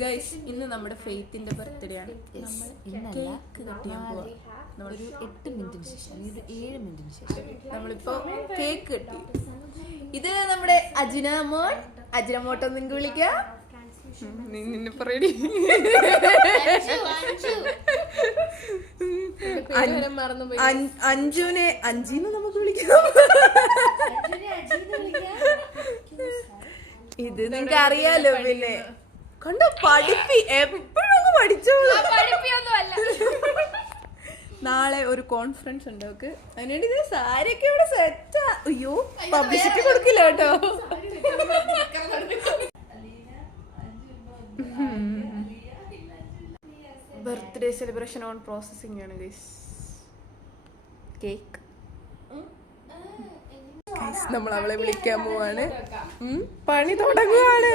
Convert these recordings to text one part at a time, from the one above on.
Guys, ഇന്ന് നമ്മുടെ ഫെയ്ത്തിന്റെ birthday ആണ്. കേക്ക് കട്ട് ചെയ്യാൻ പോവാം. ഒരു 8 മിനിറ്റിന് ശേഷം, ഒരു 7 മിനിറ്റിന് ശേഷം നമ്മളിപ്പോ കേക്ക് കട്ടി. ഇത് നമ്മുടെ അജിനമോട്ടോ നിങ്ങൾക്ക് വിളിക്കാം. നിന്നെ പറയടി. അഞ്ജുനെ നമുക്ക് വിളിക്കാം. ഇത് നിങ്ങക്ക് അറിയാലോ. പിന്നെ കണ്ടോ, പഠിപ്പി എപ്പോഴും പഠിച്ചോളൂ. നാളെ ഒരു കോൺഫറൻസ് ഉണ്ട് അവക്ക്. അതിനുവേണ്ടി ഇത് സാരിയൊക്കെ ഇവിടെ സെറ്റാ. അയ്യോ, പബ്ലിസിറ്റി കൊടുക്കില്ല കേട്ടോ. ബർത്ത്ഡേ സെലിബ്രേഷൻ ഓൺ പ്രോസസിംഗ് ആണ് ഗൈസ്. കേക്ക് നമ്മൾ അവളെ വിളിക്കാൻ പോവാണ്. പണി തുടങ്ങുവാണ്.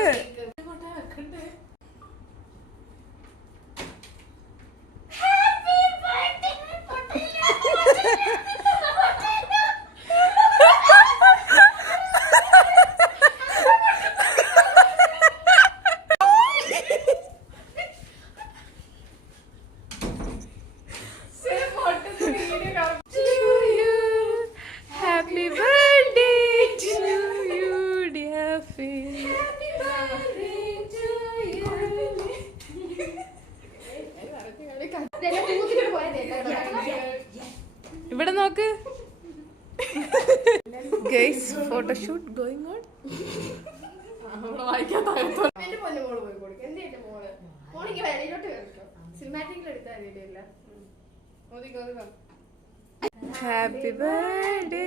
ഇവിടെ നോക്ക് guys, photoshoot going on. Happy birthday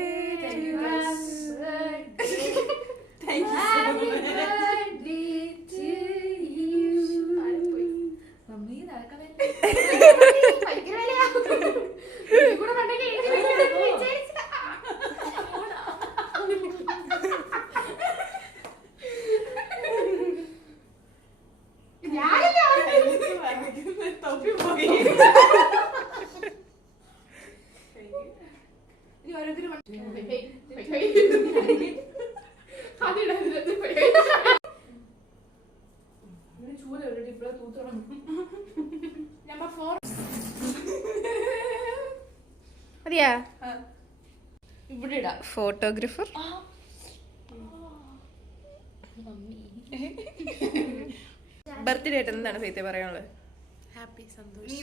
മതിയാ. ഫോട്ടോഗ്രാഫർ ബർത്ത്ഡേ ആയിട്ട് എന്താണ് ഫെയ്ത്തെ പറയാനുള്ളത്? ഹാപ്പി സന്തോഷം.